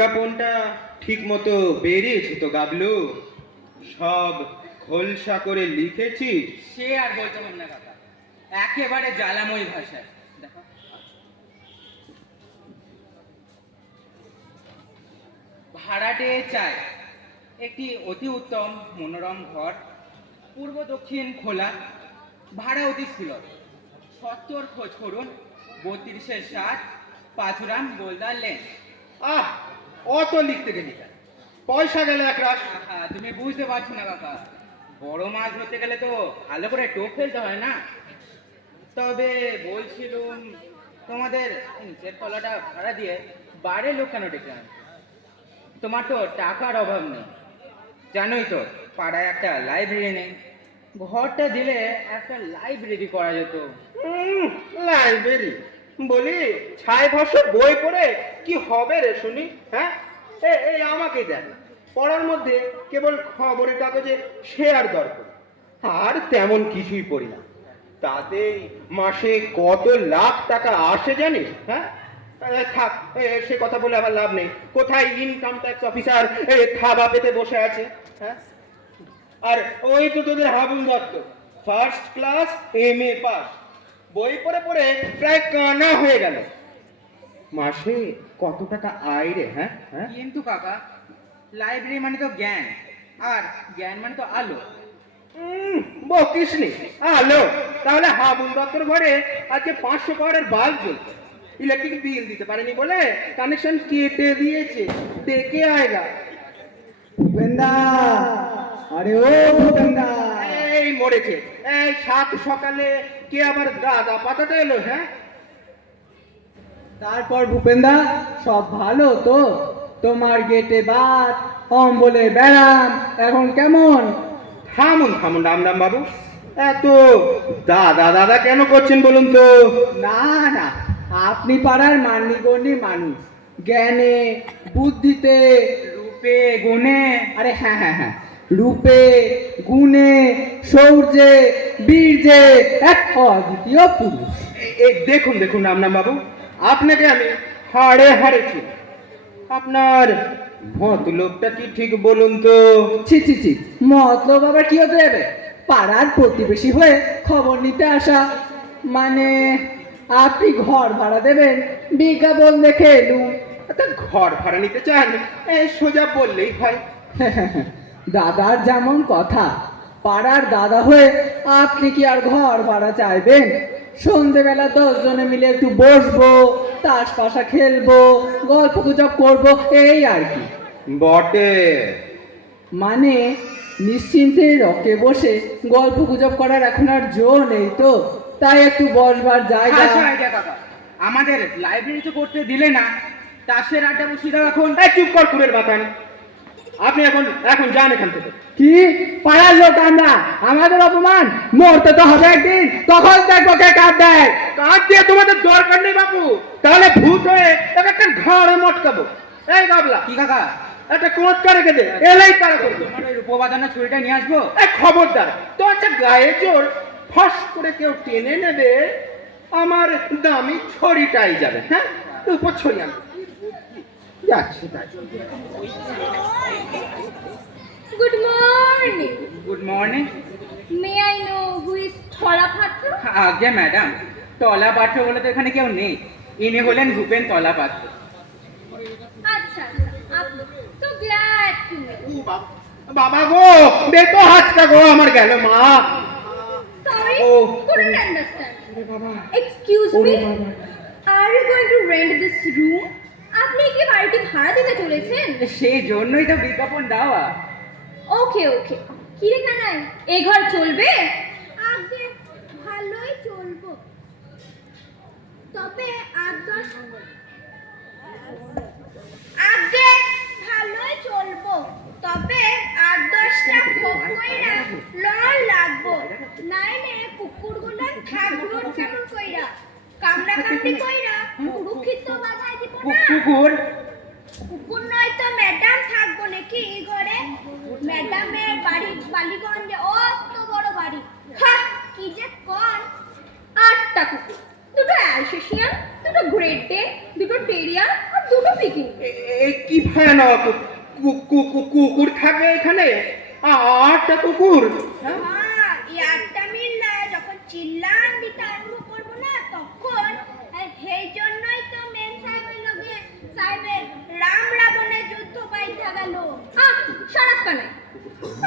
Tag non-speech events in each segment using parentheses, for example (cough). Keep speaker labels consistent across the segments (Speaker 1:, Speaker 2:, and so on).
Speaker 1: বিজ্ঞাপনটা ঠিক মতো বেরিয়েছে তো গাবলু? সব খোলসা করে লিখেছিস
Speaker 2: সে আর বলতে হবে না কাকা একেবারে জ্বালাময়ী ভাষায়। ভাড়াটে চাই একটি অতি উত্তম মনোরম ঘর। পূর্ব দক্ষিণ খোলা। ভাড়া অতি সুলভ। সত্তর খোঁজ করুন, বত্রিশের সাত পাথুরাম গোলদার লেন।
Speaker 1: আহ! অত লিখতে গেলি কেন? পয়সা গেল এক
Speaker 2: আহা, তুমি বুঝতে পারছ না কাকা বড় মাছ ধরতে গেলে তো ভালো করে টোপ ফেলতে হয় না? তবে বলছিলুম তোমাদের নিচের তলাটা ভাড়া দিয়ে বাইরের লোক কেন ডেকে আনছো? তোমার তো টাকার অভাব নেই। জানোই তো পাড়ায় একটা লাইব্রেরি নেই। ঘরটা দিলে একটা লাইব্রেরি করা যেত।
Speaker 1: লাইব্রেরি বলি, ছাই ভাষ্য বই পড়ে, কি হবে রে শুনি হ্যাঁ? এই আমাকে দেখ। পড়ার মধ্যে কেবল খবরের কাগজে শেয়ার দরকার। আর তেমন কিছুই পড়ি না। তাতেই মাসে কত লাখ টাকা আসে জানিস হ্যাঁ? থাক সে কথা বলে আবার লাভ নেই। কোথায় ইনকাম ট্যাক্স অফিসার থাবা পেতে বসে আছে হ্যাঁ? আর ওই তো তোদের Habul Dutta. First class M A pass বই পড়ে পড়ে প্রায় কানা হয়ে গেল। মাসে কত টাকা আয় রে হ্যাঁ? হ্যাঁ?
Speaker 2: কিন্তু কাকা লাইব্রেরি মানে তো জ্ঞান আর জ্ঞান মানে তো আলো।
Speaker 1: বকিস নি আলো। তাহলে হাবুল দত্তর ঘরে আজকে পাঁচশো পাওয়ারের বাল্ব জ্বলছে। ইলেকট্রিক বিল দিতে পারেনি বলে কানেকশন কেটে দিয়েছে ডেকে আয়গা
Speaker 3: ভূপেন্দা আরে ও ভূপেন্দা
Speaker 1: এই মরেছে এই সাত সকালে কে আবার দাদা? পাতাতে এলো হ্যাঁ?
Speaker 3: তারপর ভূপেন্দা সব ভালো তো? তোমার গেটে বাত অম্বলে ব্যারাম এখন কেমন?
Speaker 1: থামুন থামুন রামরাম বাবু। এত দাদা দাদা কেন করছেন বলুন তো?
Speaker 3: না না আপনি পাড়ার মান্যিগণ্যি মানুষ। জ্ঞানে বুদ্ধিতে
Speaker 2: রূপে গুণে।
Speaker 3: আরে হ্যাঁ হ্যাঁ হ্যাঁ। রূপে গুণে শৌর্যে বীর্যে এক অদ্বিতীয় পুরুষ।
Speaker 1: এ- এ দেখুন দেখুন রামরাম বাবু আপনাকে আমি হাড়ে হারেছি আপনার মতলবটা কি ঠিক বলুন তো?
Speaker 3: ছি ছি ছি মতলব আবার কি হতে যাবে? পাড়ার প্রতিবেশী হয়ে খবর নিতে আসা। মানে আপনি ঘর ভাড়া দেবেন বিজ্ঞাপন দেখে এলুম।
Speaker 1: ঘর ভাড়া নিতে চান? এই সোজা বললেই হয়। (laughs)
Speaker 3: দাদার যেমন কথা পাড়ার দাদা হয়ে আপনি কি আর ঘর ভাড়া চাইবেন? সন্ধেবেলা দশজনে মিলে একটু বসবো তাস পাশা খেলব গল্প গুজব করব এই আর কি।
Speaker 1: বটে।
Speaker 3: মানে নিশ্চিন্তে রকে বসে গল্প গুজব করার এখন আর জো নেই তো তাই একটু বসবার জায়গা।
Speaker 2: আচ্ছা আমাদের লাইব্রেরি তো করতে দিলে না তাসের আড্ডা বসিয়ে দাও এখন।
Speaker 1: চুপ কর কুড়ের বাতান। আপনি এখন এখন যান এখান থেকে।
Speaker 3: কি? পাড়ার লোক আমরা। আমাদের অপমান। মরতে তো হবে একদিন। তখন দেখব কে কাঁদ দেয়।
Speaker 1: কাজ দিয়ে তোমাদের দরকার নেই বাপু। তাহলে ভূত হয়ে এক একটা ঘাড়ে মটকাবো। এই গাবলা
Speaker 2: কি কাকা?
Speaker 1: একটা কোঁচকা রেখে দে। এলেই তারা করবে।
Speaker 2: ছুরিটা নিয়ে আসব?
Speaker 1: এই খবরদার তো আচ্ছা গায়ে জোর ফস করে কেউ টেনে নেবে আমার দামি ছড়িটাই যাবে হ্যাঁ? উপর ছড়ি আমি যাচ্ছে তাই
Speaker 4: Good morning.
Speaker 2: Good morning
Speaker 4: May I know who is Thola Patra?
Speaker 2: আগে ম্যাডাম তলা পাত্র বলে তো এখানে কেউ নেই ইনি হলেন ভূপেন তলা পাত্র
Speaker 4: আচ্ছা আচ্ছা আপনি
Speaker 1: বাবা গো দেখো হাতটা গো আমার গেল মা Oh.
Speaker 4: couldn't understand.
Speaker 1: বাবা ওরে
Speaker 4: me,
Speaker 1: বাবা
Speaker 4: are you going to rent this room? আপনি কি বাড়িটি ভাড়া দিতে চলেছেন?
Speaker 2: সেই জন্যই তো বিজ্ঞাপন দেওয়া।
Speaker 4: ওকে ওকে। কি রে কানাই? এ ঘর চলবে? আগে ভালোই চলবো। তবে আট দশ আগে ভালোই চলবো। তবে আট দশটা ভোগ কইরা লড় লাগবো। নাইলে কুকুরগুলো থাকব কেমন কইরা কামড়া কামড়ি কইরা কুরুক্ষিত না
Speaker 2: কুকুর
Speaker 4: কুকুর। নয় তো ম্যাডাম থাকব নাকি এই ঘরে? ম্যাডামের বাড়ি বালিগঞ্জে। অত বড় বাড়ি। হা কি যে কন আটটা কুকুর। দুটো অ্যালসেশিয়ান দুটো গ্রেট ডে দুটো টেরিয়ার আর দুটো পিকিং।
Speaker 1: কি ভয়ানক। কুকুর থাকে এখানে? আটটা কুকুর। হ্যাঁ
Speaker 4: হ্যাঁ এই আটটা মিললে যখন চিল্লান দিতে আরম্ভ করব না তখন আর সেই জন্যই তো মেন সাহেবের লগে সাহেবের রাম রাবণের যুদ্ধ পাইতে গেল? হ্যাঁ সারাপ কানে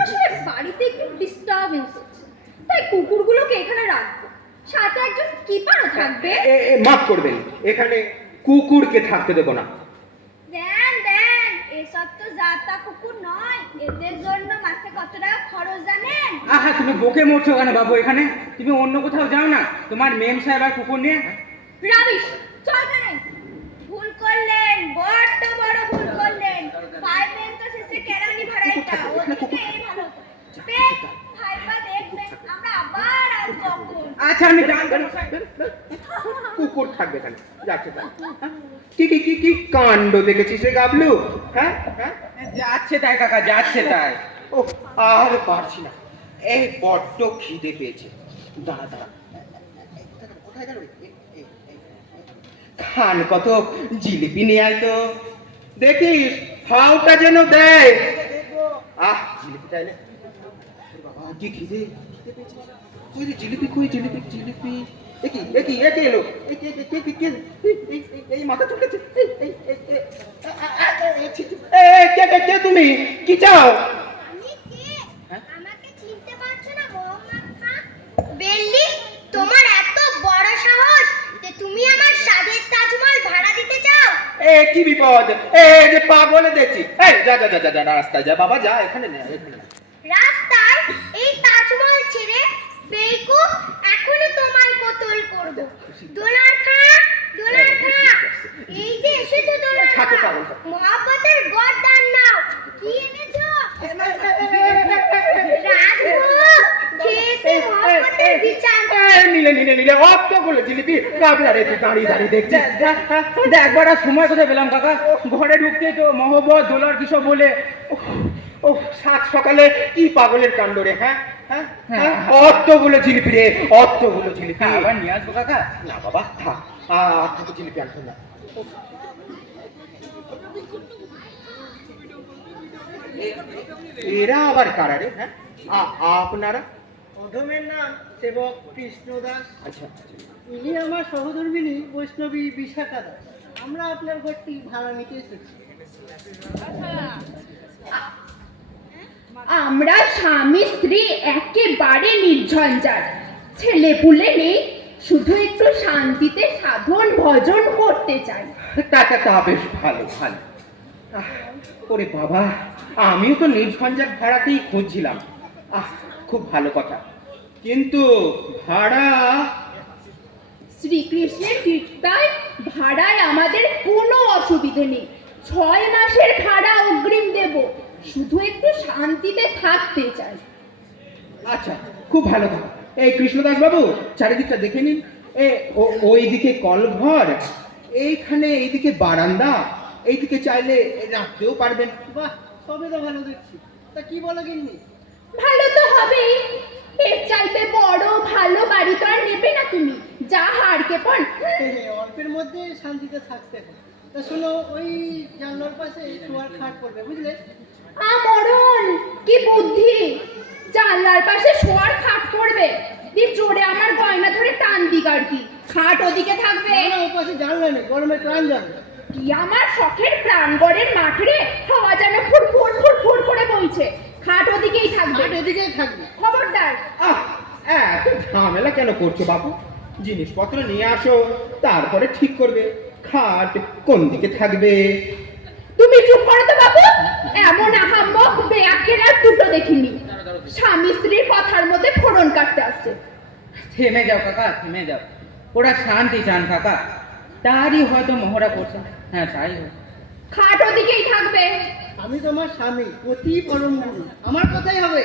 Speaker 4: আসলে বাড়িতে একটু ডিস্টারবেন্স হচ্ছে। তাই কুকুরগুলোকে এখানে রাখব। সাথে একজন কিপারও থাকবে।
Speaker 1: মাফ করবেন এখানে কুকুরকে থাকতে দেবো না।
Speaker 4: দেন দেন এসব তো জাতা কুকুর নয়। এদের জন্য মাসে কত টাকা খরচ জানেন?
Speaker 2: আহা তুমি বকে মরছো কেন বাবু এখানে? তুমি অন্য কোথাও যাও না। তোমার মেম সাহেব আর কুকুর নিয়ে
Speaker 4: রাবিশ চল কেন ভুল করলেন বড্ড বড় ভুল করলেন তো শেষে কেরানি ভাড়াইটা ওদিকে এই ভালো। বেশ দেখবেন আমরা আবার আসব
Speaker 2: আচ্ছা আমি
Speaker 1: কুকুর থাকবে এখানে। যাচ্ছে তাই। হ্যাঁ? কি কি কি কি কাণ্ড দেখেছিস রে গাবলু? হ্যাঁ হ্যাঁ?
Speaker 2: যাচ্ছে তাই কাকা যাচ্ছে তাই।
Speaker 1: ও আর পারছি না। এই বড্ড খিদে পেয়েছে। দাঁড়া দাঁড়া কোথায় খান কত? জিলিপি নিয়ে আয় তো। দেখিস হাওটা যেন দেয় আহ জিলিপি চাইলে কি খিদে কই রে জিলিপি কই জিলিপি জিলিপি একি একি একে এলো একি কে কে কে এই- মাথা চুলকেছে এই এই এই কে কে কে তুমি কি চাও
Speaker 4: আমি কে
Speaker 1: হ্যাঁ?
Speaker 4: আমাকে চিনতে পারছ না মোহাম্মদ খান বেল্লি তোমার এত বড় সাহস যে তুমি আমার স্বাদের তাজমহল ভাড়া দিতে চাও
Speaker 1: এ কি বিপদ? এ যে পাগলে দেখছি। এই যা যা যা যা, রাস্তায় যা বাবা যা এখানে নে এখানে নে।
Speaker 4: রাস্তায় এই তাজমহল ছেড়ে বেকুফ এখনই তোমার কতল করব। দোলার খা দোলার খা এই যে এসেছ দোলার খা মহাপতের গর্দান নাও। কি এনেছো?
Speaker 1: নিলে নিলে নিলে অত বলে জিলিপি। দাঁড়িয়ে দাঁড়িয়ে
Speaker 2: একবার সময় কোথায় পেলাম কাকা? ঘরে ঢুকতে তো মহব্বত দোলার কিসব বলে?
Speaker 1: ও সাত সকালে কি পাগলের কাণ্ড রে হ্যাঁ? হ্যাঁ?
Speaker 2: হ্যাঁ।
Speaker 1: অত বলে জিলিপি রে অত বলে জিলিপি।
Speaker 2: হ্যাঁ, আবার নিয়ে আসব কাকা।
Speaker 1: না বাবা থাক। আর তোকে জিলিপি আনতে না। এরা আবার কারা রে হ্যাঁ? আপনারা?
Speaker 5: অধমের নাম সেবক কৃষ্ণদাস।
Speaker 1: আচ্ছা।
Speaker 5: ইনি আমার সহধর্মিনী বৈষ্ণবী বিশাখা দাস আমরা আপনার ঘরটি ভাড়া নিতে এসেছি।
Speaker 6: আমরা স্বামী স্ত্রী একেবারে নির্ঝঞ্ঝাট। ছেলে পুলে নেই শুধু একটু শান্তিতে সাধন ভজন করতে চাই।
Speaker 1: তা তা তা বেশ ভালো ভালো। আহ, ওরে বাবা আমিও তো নির্ঝঞ্ঝাট ভাড়াতেই খুঁজছিলাম। আহ খুব ভালো কথা। কিন্তু ভাড়া
Speaker 6: শ্রীকৃষ্ণের কৃপায় ভাড়ায় আমাদের কোনো অসুবিধে নেই। ছয় মাসের ভাড়া অগ্রিম দেব। শুধু একটু শান্তিতে থাকতে চাই।
Speaker 1: আচ্ছা খুব ভালো কথা। এই কৃষ্ণদাস বাবু চারিদিকটা দেখে নিন। এ ওইদিকে কলঘর এইখানে এইদিকে বারান্দা এইদিকে চাইলে রাখতেও পারবেন।
Speaker 5: বাহ সবে তো ভালো দেখছি। তা কি বলো গিন্নি?
Speaker 6: ভালো তো হবেই। এর চাইতে বড় ভালো বাড়ি তো আর নেবে না তুমি। যা হারকে পণ
Speaker 5: অল্পের মধ্যে শান্তিতে থাকতে হয় তা শোনো ওই জানলার পাশে শোয়ার খাট পড়বে বুঝলে?
Speaker 6: আমরণ কি বুদ্ধি! জানলার পাশে শোয়ার খাট পড়বে। দি জোরে আমার গয়না ধরে টান দিক আর কি। খাট ওদিকে থাকবে।
Speaker 5: ও পাশে জানলা নেই গরমে প্রাণ যাবে
Speaker 6: কি আমার শখের প্রাণগড়ের মাঠ হাওয়া যেন ফুট ফুট করে বইছে। খাট ওদিকেই থাকবে।
Speaker 5: খাট এদিকেই থাকবে।
Speaker 6: খবরদার।
Speaker 1: আহ এত ঝামেলা কেন করছ বাবু জিনিসপত্র নিয়ে আসো তারপরে ঠিক করবে। খাট কোন দিকে থাকবে?
Speaker 6: তুমি চুপ করো তো বাবু এমন আহাম্মক বেয়াকের আর দুটো দেখিনি। স্বামী স্ত্রীর কথার মধ্যে ফোড়ন কাটতে আসছে।
Speaker 2: থেমে যাও কাকা থেমে যাও। ওরা শান্তি চান কাকা। তারই হয়তো মহড়া করছে। হ্যাঁ তাই হোক।
Speaker 6: খাট ওদিকেই থাকবে।
Speaker 5: আমি তোমার স্বামী, অতি পরম গুরু আমার কথাই হবে।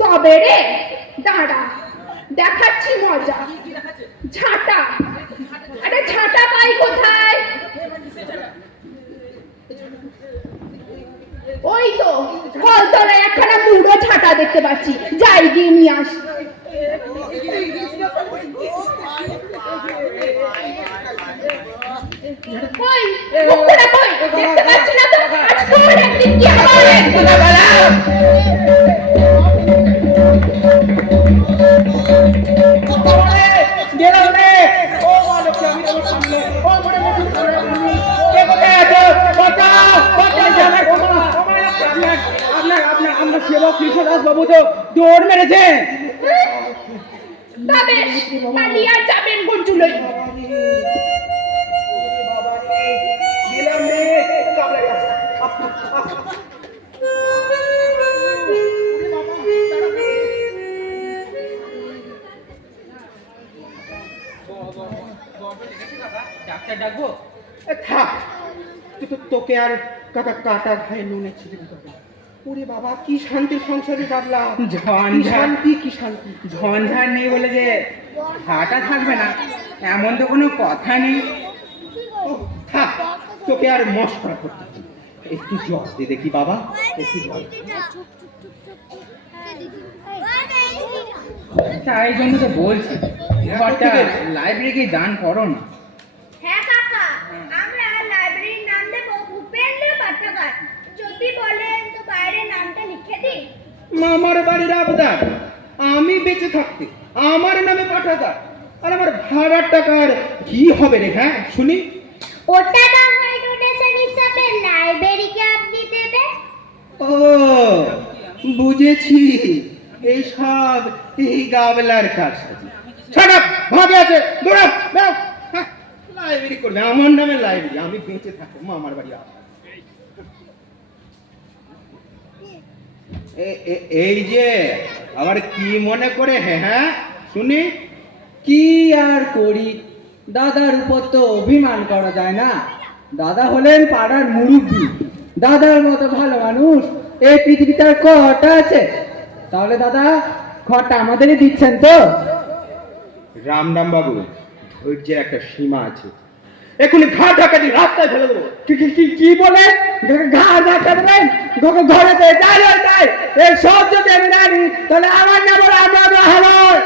Speaker 6: তবে রে, দাঁড়া, দেখাচ্ছি মজা। ঝাঁটা, আরে ঝাঁটা পাই কোথায়? ওই তো, কলতলায় একখানা মুড়ো ঝাঁটা দেখতে পাচ্ছি। যাই গিয়ে নিয়ে আসি। কই মুখটা
Speaker 2: সেবক কৃষ্ণদাস বাবু তো দৌড় মেরেছেন
Speaker 6: যাবেন গঞ্জুলই
Speaker 2: ডাকবো?
Speaker 1: থাক। তুই তো তোকে আর কাকা কাটা ভাই নুনে ওরে বাবা কি শান্তির সংসারে কাটলাম। কি শান্তি কি শান্তি।
Speaker 2: ঝঞ্ঝাট নেই বলে যে হাটা থাকবে না। এমন তো কোনো কথা নেই।
Speaker 1: ও, থাক। তোকে আর মস্করা করতে একটু জল দে দেখি বাবা একটু জল
Speaker 2: তাই জন্য তো বলছি লাইব্রেরিকে দান করো না
Speaker 4: হ্যাঁ কাকা আমরা লাইব্রেরির নাম দেবো ভূপেন্দ্র পাঠাগার যদি বলেন তো বাইরে নামটা লিখে দিই
Speaker 1: আমার বাড়ির আবদার। আমি বেঁচে থাকতে আমার নামে পাঠাতা আর আমার ভাড়ার টাকার কি হবে রে হ্যাঁ শুনি।
Speaker 4: ওটা না হয় ডোনেশন হিসাবে লাইব্রেরিকে আপনি দেবেন।
Speaker 1: ও বুঝেছি। এই সব এই গাবলার কাজ। ছাড়া ভাবে আছে দৌড়াও দাও লাইব্রেরি করবে আমার নামে লাইব্রেরি আমি বেঁচে থাকব আমার বাড়ি আবদার। এই যে আবার কি মনে করে হ্যাঁ হ্যাঁ শুনি।
Speaker 3: কি আর করি? দাদার উপর তো অভিমান করা যায় না। দাদা হলেন পাড়ার মুরব্বী। দাদার মতো ভালো মানুষ। এই পৃথিবীতে আর কটা আছে? তাহলে দাদা ঘরটা আমাদেরই দিচ্ছেন তো?
Speaker 1: রাম রাম বাবু ধৈর্যের একটা সীমা আছে। এখনই ঘা ঢাকা দিয়ে রাস্তায় ফেলে দেবো।
Speaker 3: কি কি বলে? ঘাড় ধাক্কা দেবেন ঘরে ঘরেতে যাই যাই যাই এই সব যদি আমি জানি। তাহলে আমার নাম রাজা মহালয়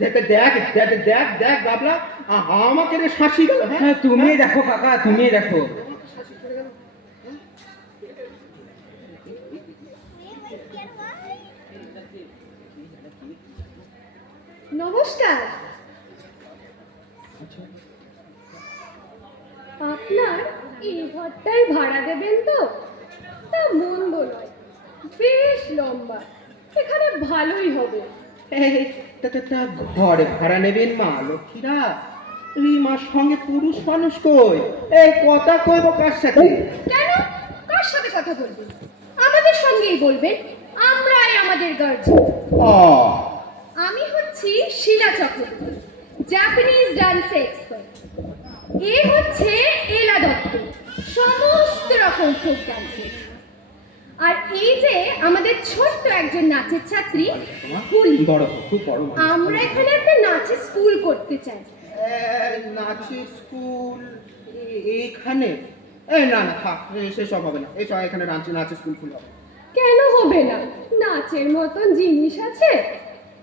Speaker 1: দেখ দেখ দেখ দেখ দেখ বাবলা। আমাকে রে শাসি গেল হ্যাঁ?
Speaker 2: হ্যাঁ তুমি দেখো কাকা তুমি দেখো।
Speaker 6: নমস্কার। আপনার এই ঘরটাই ভাড়া দেবেন তো? তা মন্দ নয় বেশ লম্বা এখানে ভালোই হবে।
Speaker 1: তা ঘরে ভাড়া নেবেন মা লক্ষ্মীরা? এই মার সঙ্গে পুরুষ মানুষ কই? এই কথা কইব কার সাথে?
Speaker 6: কেন? কার সাথে কথা বলবেন আমাদের সঙ্গেই বলবেন আমরাই আমাদের গার্জিয়ান
Speaker 1: ও
Speaker 6: আমি হচ্ছি Shila Chakraborty Japanese dance expert এ হচ্ছে এলা দত্ত। সমস্ত রকম ফোক ডান্সের আর এই যে আমাদের ছোট্ট একজন নাচের ছাত্রী ফুলি।
Speaker 1: বড় খুব বড়
Speaker 6: আমরা এখানে একটা নাচের স্কুল করতে চাই।
Speaker 1: নাচের স্কুল এ- এইখানে এই না না থাক সেসব হবে না। এসব এখানে নাচে নাচের স্কুল ফুল হবে।
Speaker 6: কেন হবে না? নাচের মতন জিনিস আছে।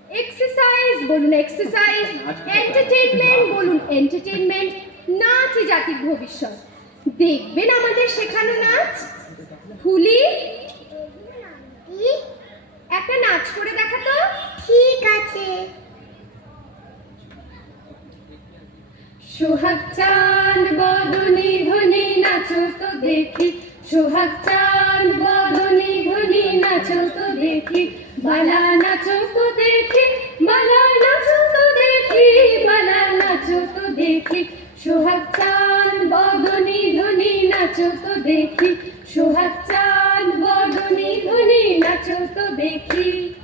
Speaker 6: এক্সারসাইজ বলুন এক্সারসাইজ এন্টারটেইনমেন্ট বলুন এন্টারটেইনমেন্ট নাচই জাতির ভবিষ্যৎ। দেখবেন আমাদের শেখানো নাচ? ফুলি? একটা নাচ করে দেখাতো
Speaker 4: ঠিক আছে।
Speaker 6: সোহাগ চাঁদ বদনি ধনি নাচো তো দেখি। সোহাগ চাঁদ বদনি ধনি নাচো তো দেখি। বালা নাচো তো দেখি বালা নাচো তো দেখি বালা নাচো তো দেখি। সোহাগ চাঁদ বদনি ধনি নাচো তো দেখি। সোহাগ চাঁদ বদনি ধনি নাচো তো দেখি।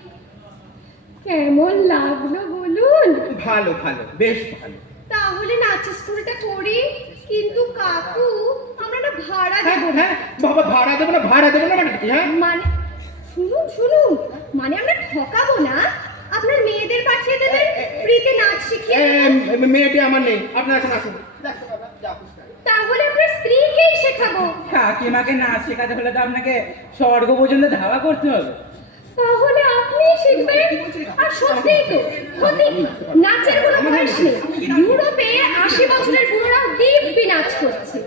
Speaker 6: কেমন লাগল বলুন?
Speaker 1: ভালো ভালো বেশ ভালো।
Speaker 6: তাহলে নাচের স্কুলটা করি। কিন্তু কাকু আমরা না ভাড়া
Speaker 1: হ্যাঁ
Speaker 6: দেবো না।
Speaker 1: হ্যাঁ বাবা ভাড়া দেবো না ভাড়া দেবো না মানে হ্যাঁ?
Speaker 6: মানে শুনুন শুনুন। মানে আমরা ঠকাবো না। আপনার মেয়েদের পাঠিয়ে দেবেন।
Speaker 1: মেয়েটি আমার নেই। আপনার কাছে আসুন।
Speaker 6: তাহলে আমরা স্ত্রীকেই শেখাবো।
Speaker 2: হ্যাঁ, কাকিমাকে না শেখাতে হলে তো আপনাকে স্বর্গ পর্যন্ত ধাওয়া করতে হবে।
Speaker 6: তাহলে আপনি শিখবেন। আর সত্যিই তো ক্ষতি নাচের কোনো বয়স নেই। ইউরোপে আশি বছরের বুড়োরাও দিব্যি নাচ করছে।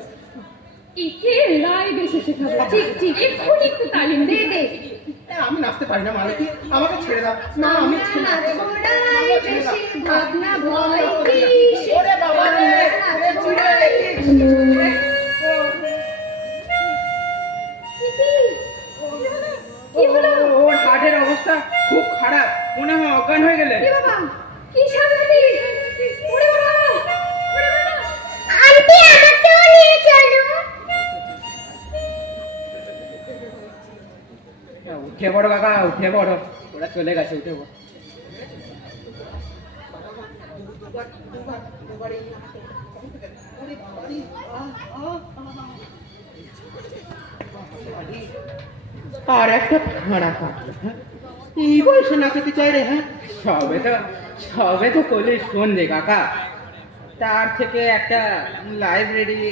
Speaker 6: একে রায় বেশি শেখাবো। আচ্ছা। ঠিক ঠিক এক্ষুনি একটু তালিম দে দে।
Speaker 1: আমি নাচতে পারি না মালতী আমাকে ছেড়ে দাও। না আমি
Speaker 6: ভাবনা ভয়
Speaker 1: বাবা রে,
Speaker 2: ওর হার্টের অবস্থা খুব খারাপ। মনে হয় অজ্ঞান হয়ে গেলে।
Speaker 6: বাবা?
Speaker 2: উঠে পড়ো কাকা উঠে পড়ো। ওরা চলে গেছে উঠে পড়ো।
Speaker 1: আর একটা ফাঁড়া কাটলো হ্যাঁ? এই বয়সে নাচাতে চাই রে হ্যাঁ?
Speaker 2: সবে তো সবে তো করলে সন্ধে কাকা। তার থেকে একটা লাইব্রেরি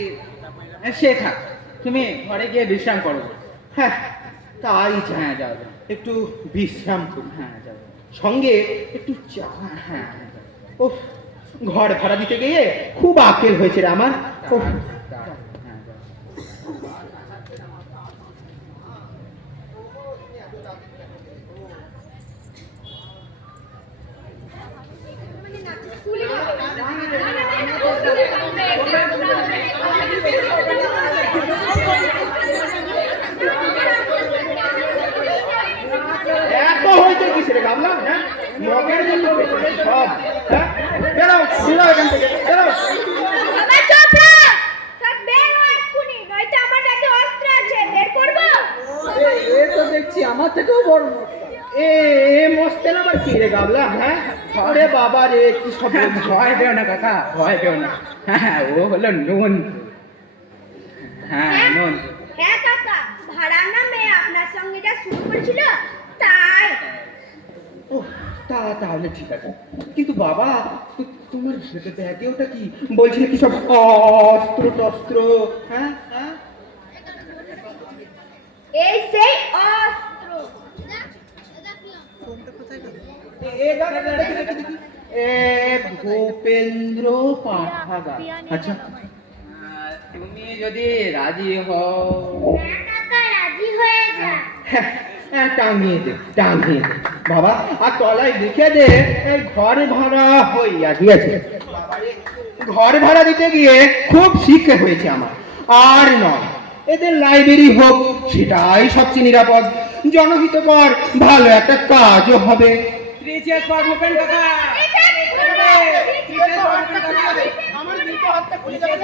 Speaker 2: শেখা তুমি ঘরে গিয়ে বিশ্রাম করো।
Speaker 1: হ্যাঁ তাই
Speaker 2: হ্যাঁ যাও যাও
Speaker 1: একটু বিশ্রাম করি
Speaker 2: হ্যাঁ যাও
Speaker 1: সঙ্গে একটু চা
Speaker 2: হ্যাঁ হ্যাঁ।
Speaker 1: ও ঘর ভাড়া দিতে গিয়ে খুব আকেল হয়েছে রে আমার ও
Speaker 2: হ্যাঁ।
Speaker 6: স্কুলে যাবে না না না স্কুলে
Speaker 1: এত হয়েছে কিসের গামলা হ্যাঁ মগের জন্য পেছনে সব হ্যাঁ বেরো বেরো এখান থেকে বেরো
Speaker 4: বাবা চোপড়া সব বের হও এক্ষুনি নয়তো আমার
Speaker 3: থেকেও বড়
Speaker 1: এ এ মস্তেন আবার কি রে গামলা হ্যাঁ আরে বাবা রে কি সব
Speaker 2: ভয় পেও না কাকা ভয় পেও না হ্যাঁ? ও হলো নুন। হ্যাঁ নুন
Speaker 4: হ্যাঁ কাকা ভাড়ার নামে আপনার সঙ্গে যা শুরু করেছিল তাই
Speaker 1: ও তা তাহলে ঠিক আছে। কিন্তু বাবা তোমার ব্যাগে ওটা কি? বলছিলে কি সব অস্ত্র টস্ত্র হ্যাঁ হ্যাঁ?
Speaker 4: এই সেই অস্ত্র।
Speaker 1: ভূপেন্দ্র আচ্ছা।
Speaker 2: তুমি যদি রাজি হও।
Speaker 4: রাজি যা।
Speaker 1: হ্যাঁ, হ্যাঁ, টাঙিয়ে দে টাঙিয়ে দে। বাবা আর তলায় লিখে দে এই ঘর ভাড়া হইয়া গিয়েছে। বাবারে, ঘর ভাড়া দিতে গিয়ে খুব শিক্ষা হয়েছে আমার। আর নয় এদের লাইব্রেরি হোক সেটাই সবচেয়ে নিরাপদ। জনহিতকর ভালো একটা কাজও হবে। আমার দুটো হাতটা খুলে যাবে।